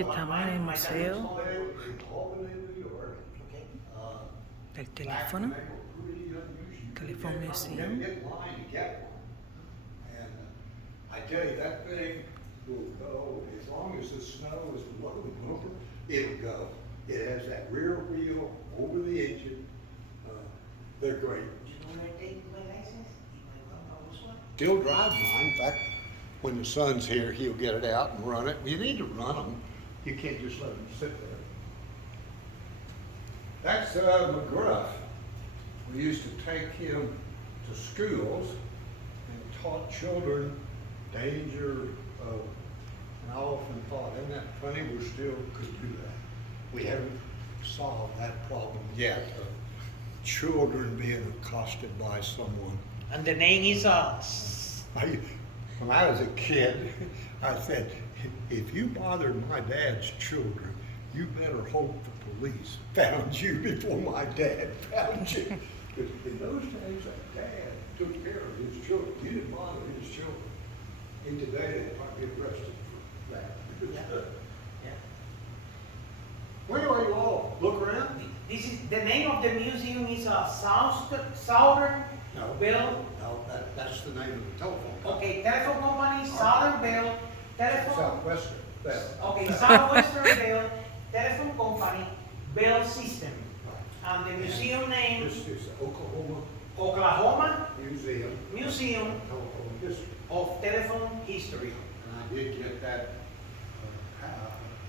Aquí estamos en el museo del teléfono, Telephone Museum. I tell you, that thing will go, as long as the snow is blowing over, it'll go. It has that rear wheel over the engine. They're great. He'll drive mine. In fact, when the son's here, he'll get it out and run it. You need to run them. You can't just let them sit there. That's McGruff. We used to take him to schools and taught children danger of, and I often thought, isn't that funny, we still could do that. We haven't solved that problem yet, of children being accosted by someone. And the name is When I was a kid, I said, if you bothered my dad's children, you better hope the police found you before my dad found you. Because in those days, a dad took care of his children. He didn't bother his children. And today, they'd probably get arrested for that. Yeah. Well, anyway, you all look around. This is the name of the museum is Southwestern Bell. No, that's the name of the telephone company. Okay, telephone company Southern Bell Telephone. Southwestern Bell. Okay, Southwestern Bell Telephone Company Bell System. Right. And the museum name This is Oklahoma Museum Museum Telephone History. of Telephone History. And I did get that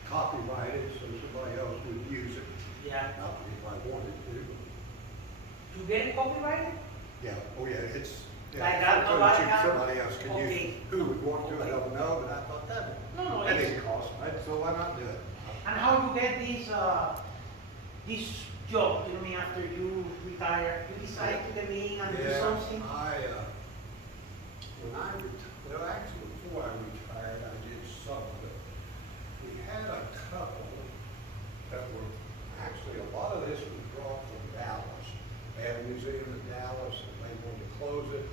copyrighted so somebody else would use it. Yeah. Not if I wanted to. To get it copyrighted? Yeah, oh yeah, it's. Yeah, Like that, so nobody that has- somebody else can use Okay. it. Who would want to, I don't know, but I thought that No, that it's- didn't cost, right? So why not do it? And how you get this job? You know, me after you retire, you decide to come in and do something. When I retired, well, actually, before I retired, I did some of it. We had a couple that were, actually, a lot of this was brought from Dallas. They had a museum in Dallas, and they wanted to close it.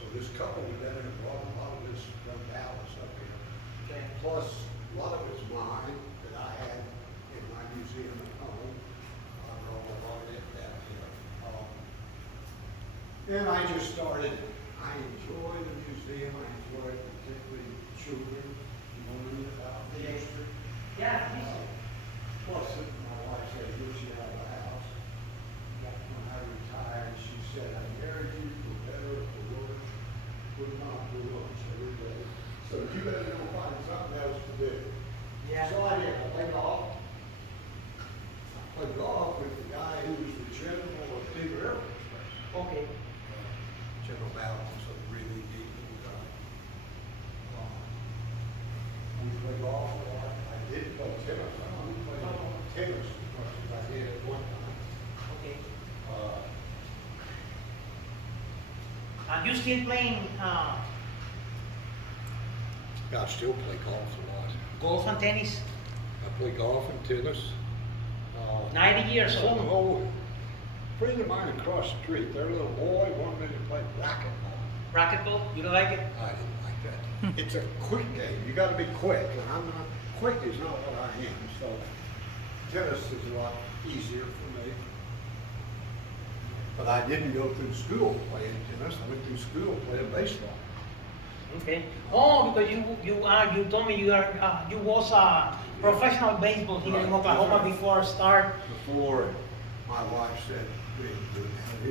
So this couple was in and brought a lot of this from Dallas up here. Okay. Plus, a lot of it's mine that I had in my museum at home. I brought a lot of it down here. Then I just started, I enjoy the museum, I enjoy particularly children learning about the history. Yeah, this Plus, my wife said, "You should have a house." When I retired, she said, "I married you for better or for worse, but not for lunch every day. So you better go find something else to do." Yeah. So I did. I played golf. I played golf with the guy who was the general of Big Air Force Base. Okay. General Ballard was a really neat little guy. We played golf a lot. I did play tennis. I don't play tennis as much as I did at one time. Okay. Uh, And you still playing I still play golf a lot. golf and tennis? I play golf and tennis. 90 years Some old. old friend of mine across the street, their little boy wanted me to play racquetball. Racquetball? You don't like it? I didn't like that. It's a quick game. You got to be quick, and I'm not. Quick is not what I am. So tennis is a lot easier for me. But I didn't go through school playing tennis. I went through school playing baseball. Okay. Oh, because you told me you was a professional baseball here in Right, Oklahoma that's right. before start. Before my wife said,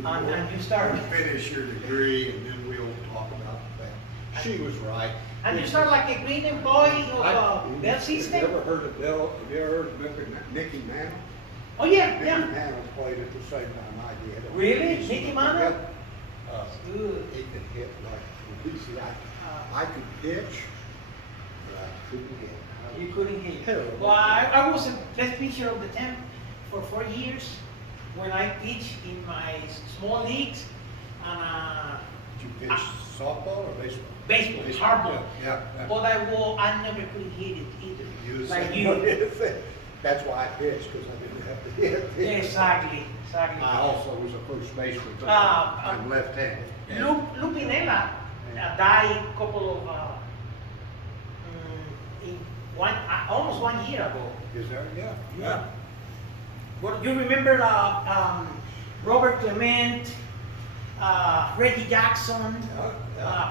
And you started- finish your degree, and then we'll talk about that. She was right. And you start like a great employee of Bell Have System? you ever heard of Bell? Have you ever heard of Mickey Mantle? Oh yeah, Mickey yeah. Mantle played at the same time I did. Really? He's- Mickey Mantle? Good. He could hit like, I could pitch, but I couldn't hit. You couldn't hit. Terrible. Well, I was a best pitcher of the team for 4 years when I pitched in my small leagues and Did you pitch softball or baseball? baseball, hardball. Yeah. But I never could hit it either. Like you. That's why I pitched, because I didn't have to hit. Yeah, exactly. I also was a first baseman, but Ah, I'm left-handed. Lupinella died a couple of almost 1 year ago. Is there? Yeah. Yeah. Well, you remember Robert Clement, Reggie Jackson,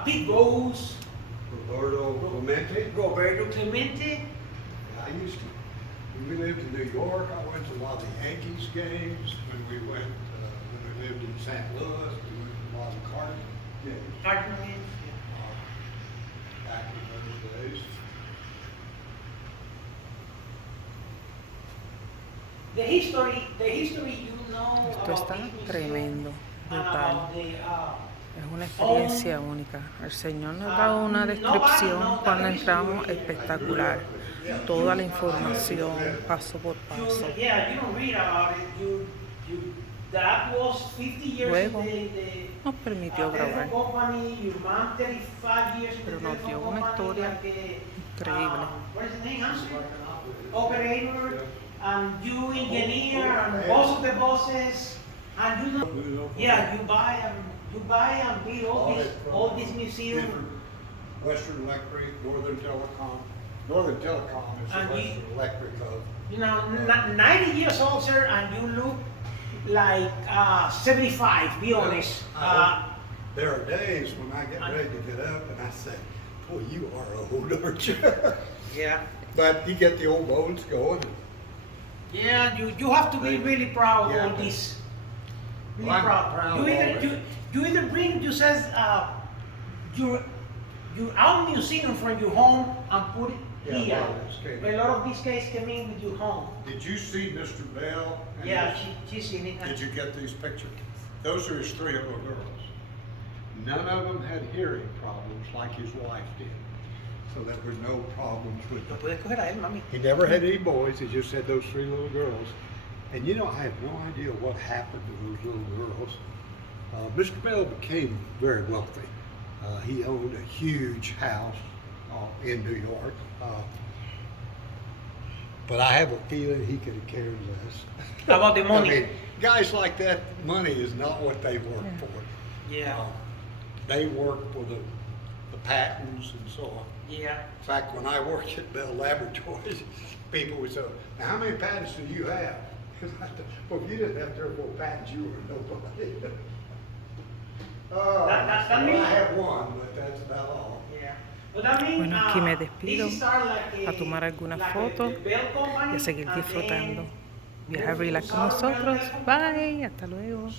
Pete Rose, Roberto Clemente. Clemente. I used to, when we lived in New York, I went to a lot of the Yankees games. When we lived in St. Louis, we went to a lot of Cardinals games. Cardinal games. Back in those days. The history you know Esto about está this museum tremendo, and brutal. about the, Es una experiencia única. El Señor nos da una descripción cuando entramos espectacular. Toda la información, paso por paso. Yeah, you don't read about it. That was 50 years Luego, in the nos permitió grabar. company, your mom 35 years in Pero the nos dio telephone una company, historia like, increíble. what is the name? Operator, and you engineer, and boss of the bosses, and you know, yeah, you buy and build all this museum. Different Western Electric, Northern Telecom. Northern Telecom is the And Western Electric of. You know, 90 years old, sir, and you look like 75, be honest. There are days when I get ready to get up and I say, boy, you are old, aren't you? Yeah. But you get the old bones going. Yeah, you have to be really proud of all this. Really Well, I'm proud. proud You of all either it. you either bring your own museum from your home and put it Yeah, here. well, it's okay. A lot of these guys come in with your home. Did you see Mr. Bell? and Yeah, his- she's seen it. Did you get these pictures? Those are his 3 little girls. None of them had hearing problems like his wife did. So there were no problems with Lo them. puedes coger a él, mami. He never had any boys, he just had those 3 little girls. And you know, I have no idea what happened to those little girls. Mr. Bell became very wealthy. He owned a huge house in New York. But I have a feeling he could have cared less. About the money. I mean, guys like that, money is not what they work for. Yeah. They work for the patents and so on. Yeah. In fact, when I worked at Bell Laboratories, people would say, now how many patents do you have? Well, if you didn't have 3 or 4 patents, you were nobody. That means- I have 1, but that's about all. Yeah. But I mean, Bueno, aquí me despido this started like a tomar algunas like fotos the Bell Company, y a seguir and disfrutando. then Viaja relax con nosotros. Bye, hasta luego.